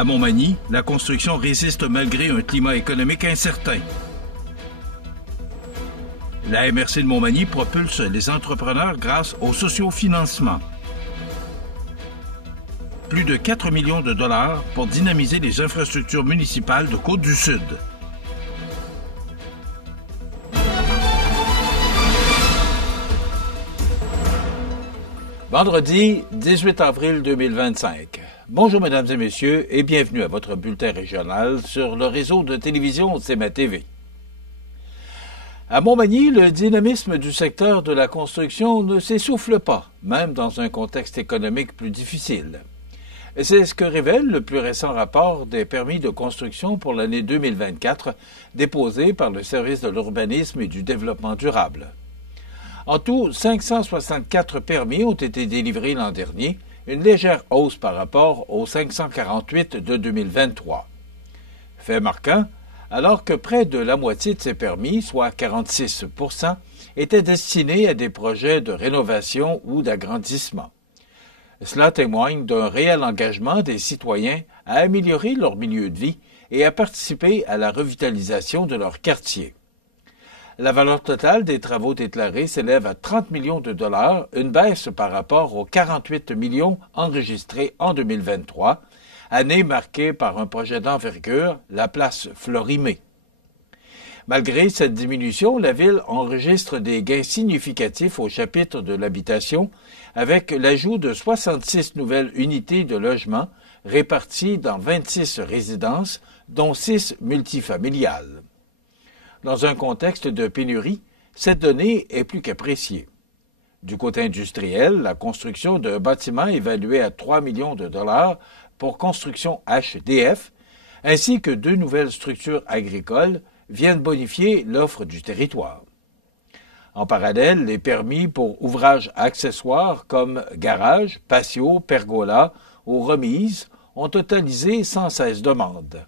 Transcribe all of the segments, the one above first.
À Montmagny, la construction résiste malgré un climat économique incertain. La MRC de Montmagny propulse les entrepreneurs grâce au sociofinancement. Plus de 4 millions de dollars pour dynamiser les infrastructures municipales de Côte-du-Sud. Vendredi 18 avril 2025. Bonjour mesdames et messieurs et bienvenue à votre bulletin régional sur le réseau de télévision CMA TV. À Montmagny, le dynamisme du secteur de la construction ne s'essouffle pas, même dans un contexte économique plus difficile. C'est ce que révèle le plus récent rapport des permis de construction pour l'année 2024 déposé par le Service de l'urbanisme et du développement durable. En tout, 564 permis ont été délivrés l'an dernier, une légère hausse par rapport aux 548 de 2023. Fait marquant, alors que près de la moitié de ces permis, soit 46 %, étaient destinés à des projets de rénovation ou d'agrandissement. Cela témoigne d'un réel engagement des citoyens à améliorer leur milieu de vie et à participer à la revitalisation de leur quartier. La valeur totale des travaux déclarés s'élève à 30 millions de dollars, une baisse par rapport aux 48 millions enregistrés en 2023, année marquée par un projet d'envergure, la place Florimé. Malgré cette diminution, la Ville enregistre des gains significatifs au chapitre de l'habitation, avec l'ajout de 66 nouvelles unités de logement réparties dans 26 résidences, dont 6 multifamiliales. Dans un contexte de pénurie, cette donnée est plus qu'appréciée. Du côté industriel, la construction d'un bâtiment évalué à 3 millions de dollars pour construction HDF, ainsi que 2 nouvelles structures agricoles, viennent bonifier l'offre du territoire. En parallèle, les permis pour ouvrages accessoires comme garage, patio, pergola ou remise ont totalisé 116 demandes.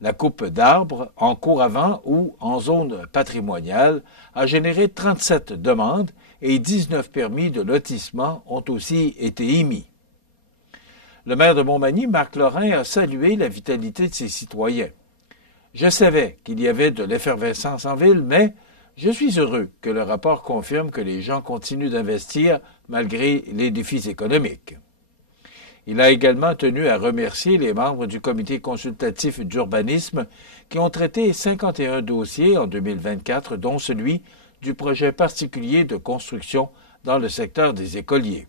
La coupe d'arbres en cours avant ou en zone patrimoniale a généré 37 demandes et 19 permis de lotissement ont aussi été émis. Le maire de Montmagny, Marc Lorrain, a salué la vitalité de ses citoyens. « Je savais qu'il y avait de l'effervescence en ville, mais je suis heureux que le rapport confirme que les gens continuent d'investir malgré les défis économiques. » Il a également tenu à remercier les membres du comité consultatif d'urbanisme qui ont traité 51 dossiers en 2024, dont celui du projet particulier de construction dans le secteur des écoliers.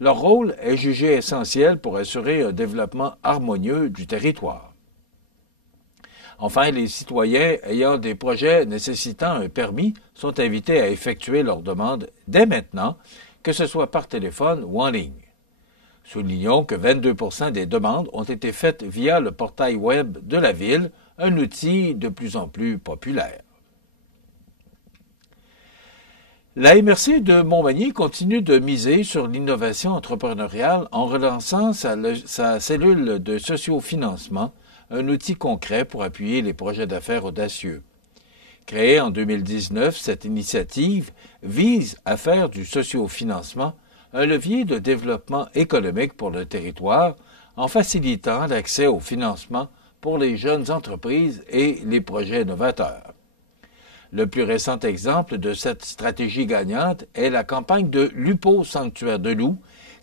Leur rôle est jugé essentiel pour assurer un développement harmonieux du territoire. Enfin, les citoyens ayant des projets nécessitant un permis sont invités à effectuer leur demande dès maintenant, que ce soit par téléphone ou en ligne. Soulignons que 22 % des demandes ont été faites via le portail web de la Ville, un outil de plus en plus populaire. La MRC de Montmagny continue de miser sur l'innovation entrepreneuriale en relançant sa cellule de sociofinancement, un outil concret pour appuyer les projets d'affaires audacieux. Créée en 2019, cette initiative vise à faire du sociofinancement un levier de développement économique pour le territoire en facilitant l'accès au financement pour les jeunes entreprises et les projets novateurs. Le plus récent exemple de cette stratégie gagnante est la campagne de l'UPO Sanctuaire de loups,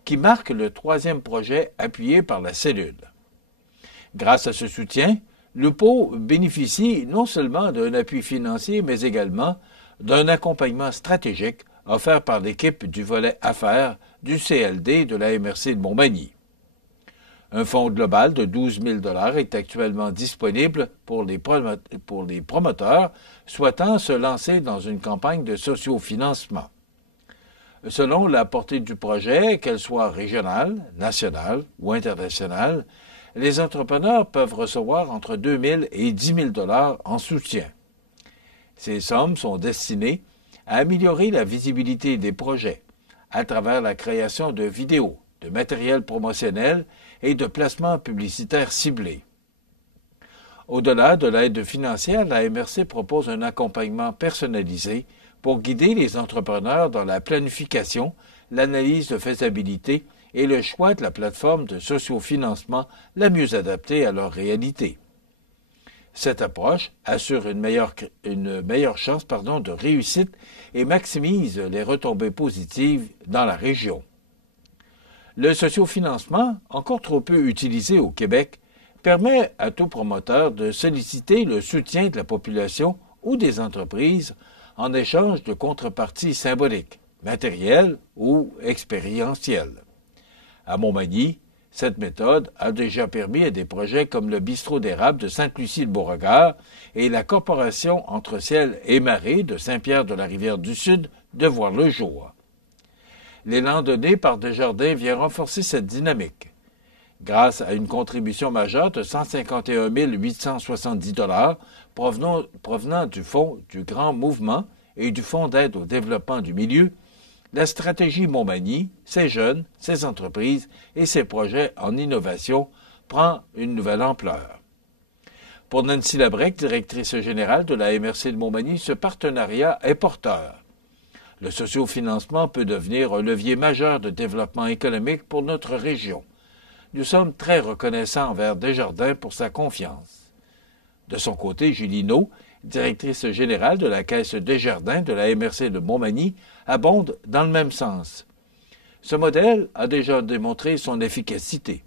qui marque le 3e projet appuyé par la cellule. Grâce à ce soutien, l'UPO bénéficie non seulement d'un appui financier, mais également d'un accompagnement stratégique offert par l'équipe du volet Affaires du CLD de la MRC de Montmagny. Un fonds global de 12 000 $ est actuellement disponible pour les promoteurs souhaitant se lancer dans une campagne de sociofinancement. Selon la portée du projet, qu'elle soit régionale, nationale ou internationale, les entrepreneurs peuvent recevoir entre 2 000 et 10 000 $ en soutien. Ces sommes sont destinées à améliorer la visibilité des projets à travers la création de vidéos, de matériel promotionnel et de placements publicitaires ciblés. Au-delà de l'aide financière, la MRC propose un accompagnement personnalisé pour guider les entrepreneurs dans la planification, l'analyse de faisabilité et le choix de la plateforme de sociofinancement la mieux adaptée à leur réalité. Cette approche assure une meilleure chance de réussite et maximise les retombées positives dans la région. Le sociofinancement, encore trop peu utilisé au Québec, permet à tout promoteur de solliciter le soutien de la population ou des entreprises en échange de contreparties symboliques, matérielles ou expérientielles. À Montmagny, cette méthode a déjà permis à des projets comme le bistrot d'érable de Sainte-Lucie-le-Beauregard et la Corporation Entre Ciel et Marée de Saint-Pierre-de-la-Rivière-du-Sud de voir le jour. L'élan donné par Desjardins vient renforcer cette dynamique. Grâce à une contribution majeure de 151 870 $ provenant du Fonds du Grand Mouvement et du Fonds d'aide au développement du milieu, la stratégie Montmagny, ses jeunes, ses entreprises et ses projets en innovation prend une nouvelle ampleur. Pour Nancy Labrec, directrice générale de la MRC de Montmagny, ce partenariat est porteur. Le sociofinancement peut devenir un levier majeur de développement économique pour notre région. Nous sommes très reconnaissants envers Desjardins pour sa confiance. De son côté, Julie Naud, directrice générale de la Caisse Desjardins de la MRC de Montmagny, abonde dans le même sens. Ce modèle a déjà démontré son efficacité.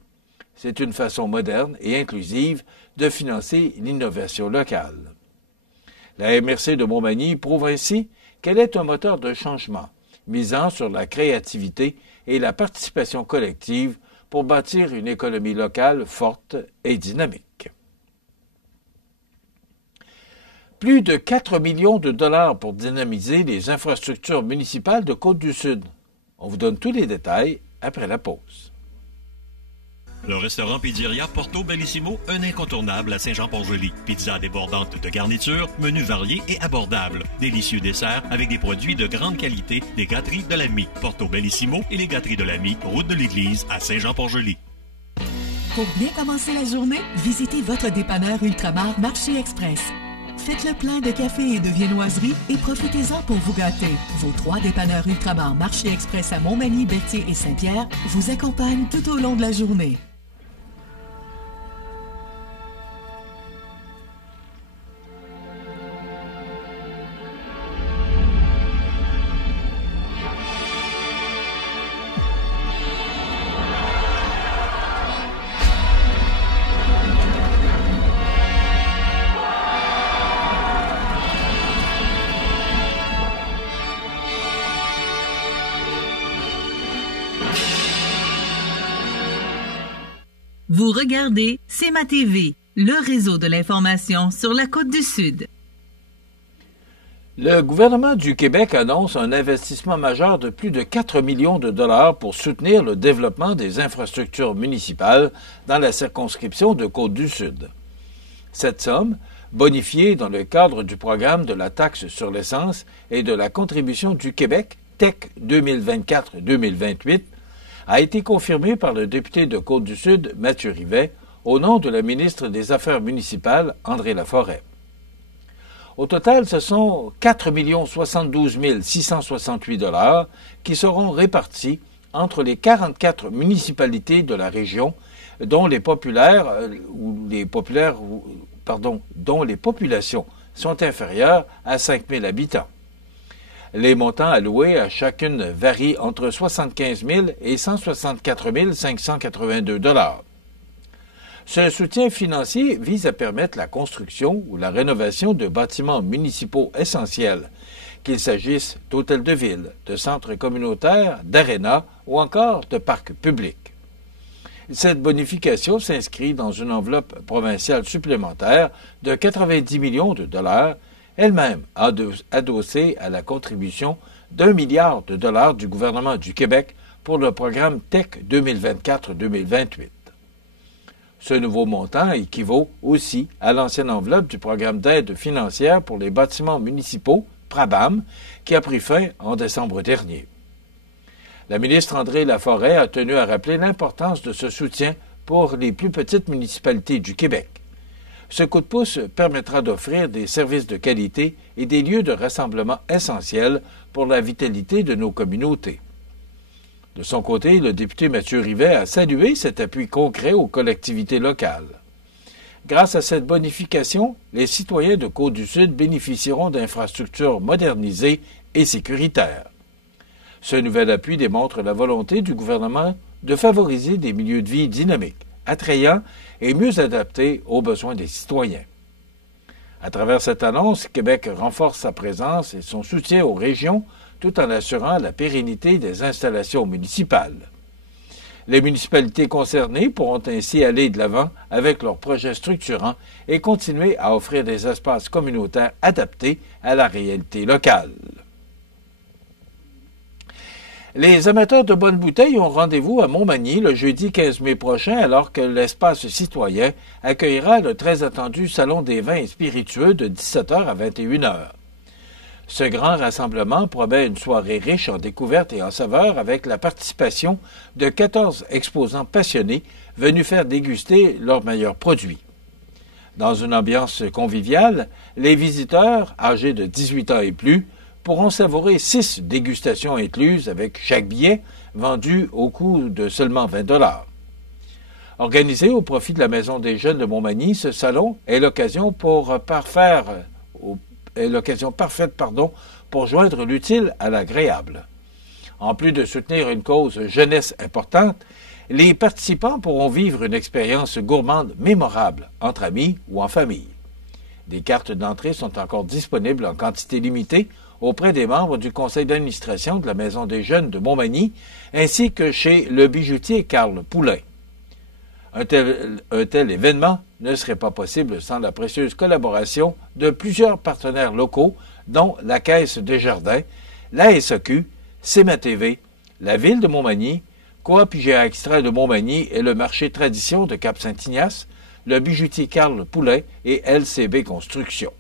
C'est une façon moderne et inclusive de financer l'innovation locale. La MRC de Montmagny prouve ainsi qu'elle est un moteur de changement, misant sur la créativité et la participation collective pour bâtir une économie locale forte et dynamique. Plus de 4 millions de dollars pour dynamiser les infrastructures municipales de Côte-du-Sud. On vous donne tous les détails après la pause. Le restaurant Pizzeria Porto Bellissimo, un incontournable à Saint-Jean-Port-Joli. Pizza débordante de garniture, menu varié et abordable. Délicieux desserts avec des produits de grande qualité des gâteries de l'Ami. Porto Bellissimo et les gâteries de l'Ami, route de l'église à Saint-Jean-Port-Joli. Pour bien commencer la journée, visitez votre dépanneur Ultramar Marché Express. Faites le plein de café et de viennoiserie et profitez-en pour vous gâter. Vos 3 dépanneurs Ultramar Marché Express à Montmagny, Berthier et Saint-Pierre vous accompagnent tout au long de la journée. Vous regardez CEMA TV, le réseau de l'information sur la Côte-du-Sud. Le gouvernement du Québec annonce un investissement majeur de plus de 4 millions de dollars pour soutenir le développement des infrastructures municipales dans la circonscription de Côte-du-Sud. Cette somme, bonifiée dans le cadre du programme de la taxe sur l'essence et de la contribution du Québec, TEC 2024-2028, a été confirmé par le député de Côte-du-Sud, Mathieu Rivet, au nom de la ministre des Affaires municipales, André Laforêt. Au total, ce sont 4 072 668 $ qui seront répartis entre les 44 municipalités de la région dont les populations sont inférieures à 5 000 habitants. Les montants alloués à chacune varient entre 75 000 et 164 582 $. Ce soutien financier vise à permettre la construction ou la rénovation de bâtiments municipaux essentiels, qu'il s'agisse d'hôtels de ville, de centres communautaires, d'arénas ou encore de parcs publics. Cette bonification s'inscrit dans une enveloppe provinciale supplémentaire de 90 millions de dollars, elle-même adossée à la contribution d'1 milliard de dollars du gouvernement du Québec pour le programme TEC 2024-2028. Ce nouveau montant équivaut aussi à l'ancienne enveloppe du programme d'aide financière pour les bâtiments municipaux, PRABAM, qui a pris fin en décembre dernier. La ministre André Laforêt a tenu à rappeler l'importance de ce soutien pour les plus petites municipalités du Québec. Ce coup de pouce permettra d'offrir des services de qualité et des lieux de rassemblement essentiels pour la vitalité de nos communautés. De son côté, le député Mathieu Rivet a salué cet appui concret aux collectivités locales. Grâce à cette bonification, les citoyens de Côte-du-Sud bénéficieront d'infrastructures modernisées et sécuritaires. Ce nouvel appui démontre la volonté du gouvernement de favoriser des milieux de vie dynamiques, attrayants et mieux adaptés aux besoins des citoyens. À travers cette annonce, Québec renforce sa présence et son soutien aux régions tout en assurant la pérennité des installations municipales. Les municipalités concernées pourront ainsi aller de l'avant avec leurs projets structurants et continuer à offrir des espaces communautaires adaptés à la réalité locale. Les amateurs de bonnes bouteilles ont rendez-vous à Montmagny le jeudi 15 mai prochain alors que l'espace citoyen accueillera le très attendu Salon des vins et spiritueux de 17h à 21h. Ce grand rassemblement promet une soirée riche en découvertes et en saveurs avec la participation de 14 exposants passionnés venus faire déguster leurs meilleurs produits. Dans une ambiance conviviale, les visiteurs, âgés de 18 ans et plus, pourront savourer 6 dégustations incluses avec chaque billet vendu au coût de seulement 20 $. Organisé au profit de la Maison des Jeunes de Montmagny, ce salon est l'occasion parfaite pour joindre l'utile à l'agréable. En plus de soutenir une cause jeunesse importante, les participants pourront vivre une expérience gourmande mémorable entre amis ou en famille. Des cartes d'entrée sont encore disponibles en quantité limitée auprès des membres du conseil d'administration de la Maison des Jeunes de Montmagny ainsi que chez le bijoutier Carl Poulain. Un tel événement ne serait pas possible sans la précieuse collaboration de plusieurs partenaires locaux, dont la Caisse des Jardins, la SAQ, CMA-TV, la Ville de Montmagny, Coop IGA Extra de Montmagny et le marché Tradition de Cap-Saint-Ignace, le bijoutier Carl Poulain et LCB Construction.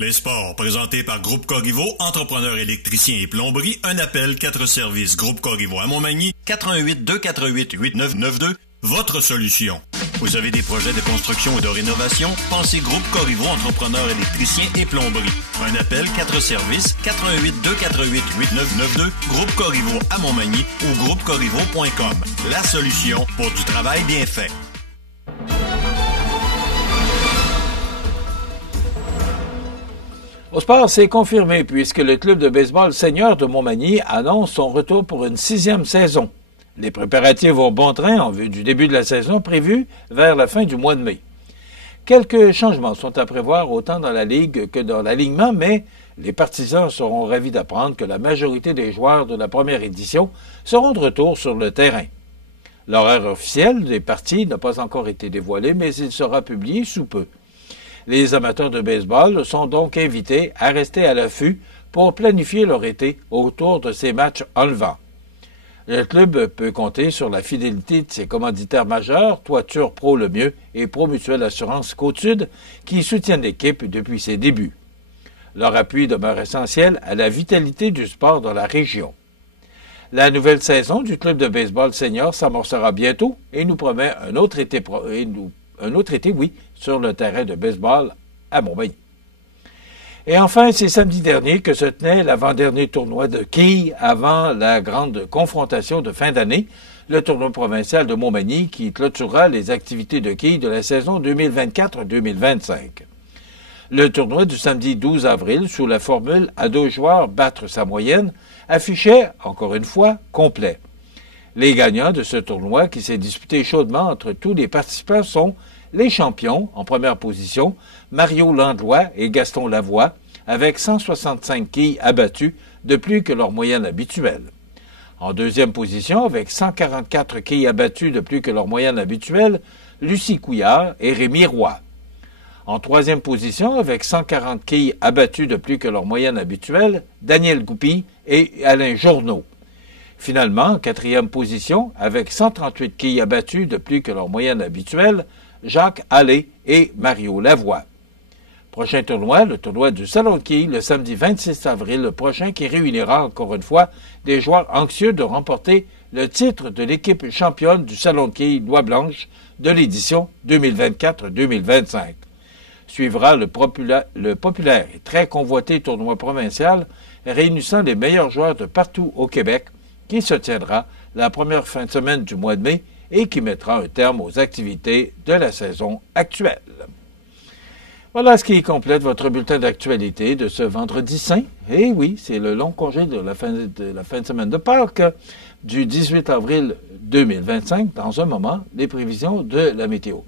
Les sports, présentés par Groupe Corriveau, entrepreneur électricien et plomberie, un appel, 4 services. Groupe Corriveau à Montmagny, 88 248 8992, votre solution. Vous avez des projets de construction ou de rénovation? Pensez Groupe Corriveau, entrepreneur électricien et plomberie. Un appel, 4 services, 88 248 8992, Groupe Corriveau à Montmagny ou groupecorriveau.com. La solution pour du travail bien fait. Au sport, c'est confirmé puisque le club de baseball senior de Montmagny annonce son retour pour une 6e saison. Les préparatifs vont bon train en vue du début de la saison prévue vers la fin du mois de mai. Quelques changements sont à prévoir autant dans la ligue que dans l'alignement, mais les partisans seront ravis d'apprendre que la majorité des joueurs de la première édition seront de retour sur le terrain. L'horaire officiel des parties n'a pas encore été dévoilé, mais il sera publié sous peu. Les amateurs de baseball sont donc invités à rester à l'affût pour planifier leur été autour de ces matchs enlevants. Le club peut compter sur la fidélité de ses commanditaires majeurs, Toiture Pro Le Mieux et Pro Mutuelle Assurance Côte-Sud, qui soutiennent l'équipe depuis ses débuts. Leur appui demeure essentiel à la vitalité du sport dans la région. La nouvelle saison du club de baseball senior s'amorcera bientôt et nous promet un autre été sur le terrain de baseball à Montmagny. Et enfin, c'est samedi dernier que se tenait l'avant-dernier tournoi de quilles avant la grande confrontation de fin d'année, le tournoi provincial de Montmagny qui clôturera les activités de quilles de la saison 2024-2025. Le tournoi du samedi 12 avril, sous la formule à 2 joueurs battre sa moyenne, affichait, encore une fois, complet. Les gagnants de ce tournoi, qui s'est disputé chaudement entre tous les participants, sont les champions, en première position, Mario Landlois et Gaston Lavoie, avec 165 quilles abattues de plus que leur moyenne habituelle. En deuxième position, avec 144 quilles abattues de plus que leur moyenne habituelle, Lucie Couillard et Rémi Roy. En troisième position, avec 140 quilles abattues de plus que leur moyenne habituelle, Daniel Goupy et Alain Journeau. Finalement, en quatrième position, avec 138 quilles abattues de plus que leur moyenne habituelle, Jacques Allais et Mario Lavoie. Prochain tournoi, le tournoi du Salon de quilles, le samedi 26 avril prochain, qui réunira encore une fois des joueurs anxieux de remporter le titre de l'équipe championne du Salon de quilles Noix-Blanche de l'édition 2024-2025. Suivra le populaire et très convoité tournoi provincial réunissant les meilleurs joueurs de partout au Québec, qui se tiendra la première fin de semaine du mois de mai et qui mettra un terme aux activités de la saison actuelle. Voilà ce qui complète votre bulletin d'actualité de ce vendredi saint. Et oui, c'est le long congé de la fin de semaine de Pâques du 18 avril 2025. Dans un moment, les prévisions de la météo.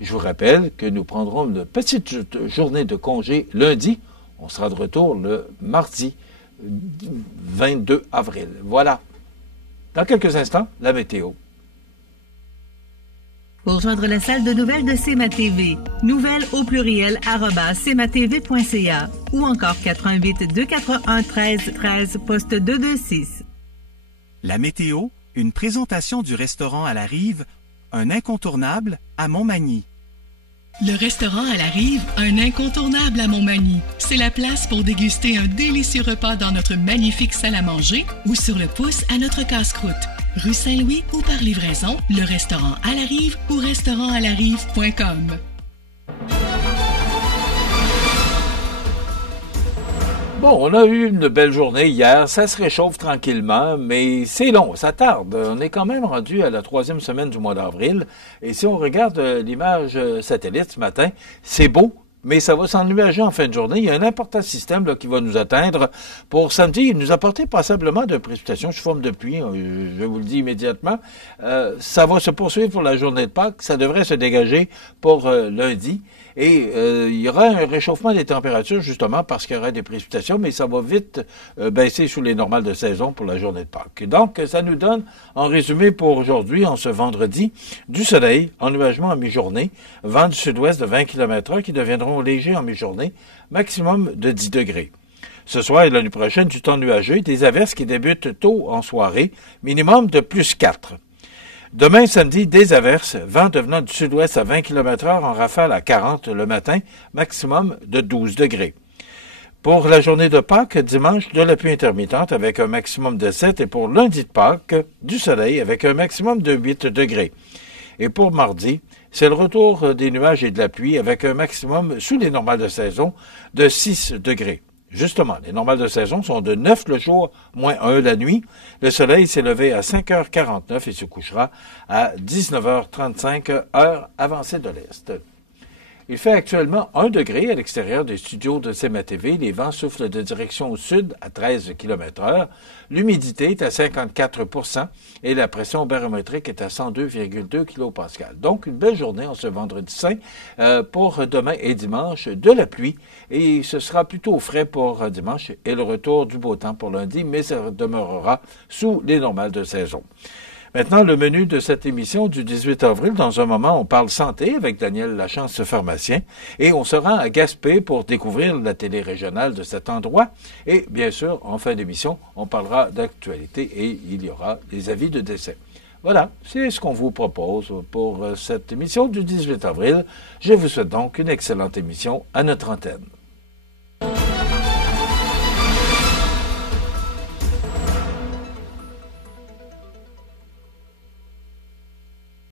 Je vous rappelle que nous prendrons une petite journée de congé lundi. On sera de retour le mardi 22 avril. Voilà. Dans quelques instants, la météo. Pour rejoindre la salle de nouvelles de CMA-TV, nouvelles au pluriel @cmatv.ca ou encore 88 241 13 13 poste 226. La météo, une présentation du restaurant à la Rive, un incontournable à Montmagny. Le restaurant à la Rive, un incontournable à Montmagny. C'est la place pour déguster un délicieux repas dans notre magnifique salle à manger ou sur le pouce à notre casse-croûte. Rue Saint-Louis ou par livraison, le restaurant à la Rive ou restaurantalarive.com. Bon, on a eu une belle journée hier, ça se réchauffe tranquillement, mais c'est long, ça tarde. On est quand même rendu à la 3e semaine du mois d'avril, et si on regarde l'image satellite ce matin, c'est beau, mais ça va s'ennuager en fin de journée. Il y a un important système là, qui va nous atteindre pour samedi. Il nous apporter passablement de précipitations sous forme de pluie, je vous le dis immédiatement. Ça va se poursuivre pour la journée de Pâques, ça devrait se dégager pour lundi. Et il y aura un réchauffement des températures, justement, parce qu'il y aura des précipitations, mais ça va vite baisser sous les normales de saison pour la journée de Pâques. Donc, ça nous donne, en résumé pour aujourd'hui, en ce vendredi, du soleil, ennuagement en mi-journée, vent du sud-ouest de 20 km/h qui deviendront légers en mi-journée, maximum de 10 degrés. Ce soir et la nuit prochaine, du temps nuageux, des averses qui débutent tôt en soirée, minimum de plus 4. Demain, samedi, des averses, vent devenant du sud-ouest à 20 km/h en rafale à 40 le matin, maximum de 12 degrés. Pour la journée de Pâques, dimanche, de la pluie intermittente avec un maximum de 7 et pour lundi de Pâques, du soleil avec un maximum de 8 degrés. Et pour mardi, c'est le retour des nuages et de la pluie avec un maximum sous les normales de saison de 6 degrés. Justement, les normales de saison sont de 9 le jour, moins 1 la nuit. Le soleil s'est levé à 5h49 et se couchera à 19h35, heure avancée de l'Est. Il fait actuellement 1 degré à l'extérieur des studios de CMA-TV. Les vents soufflent de direction au sud à 13 km/h. L'humidité est à 54% et la pression barométrique est à 102,2 kPa. Donc, une belle journée en ce vendredi saint pour demain et dimanche, de la pluie. Et ce sera plutôt frais pour dimanche et le retour du beau temps pour lundi, mais ça demeurera sous les normales de saison. Maintenant, le menu de cette émission du 18 avril. Dans un moment, on parle santé avec Daniel Lachance, pharmacien, et on se rend à Gaspé pour découvrir la télé régionale de cet endroit. Et bien sûr, en fin d'émission, on parlera d'actualité et il y aura des avis de décès. Voilà, c'est ce qu'on vous propose pour cette émission du 18 avril. Je vous souhaite donc une excellente émission à notre antenne.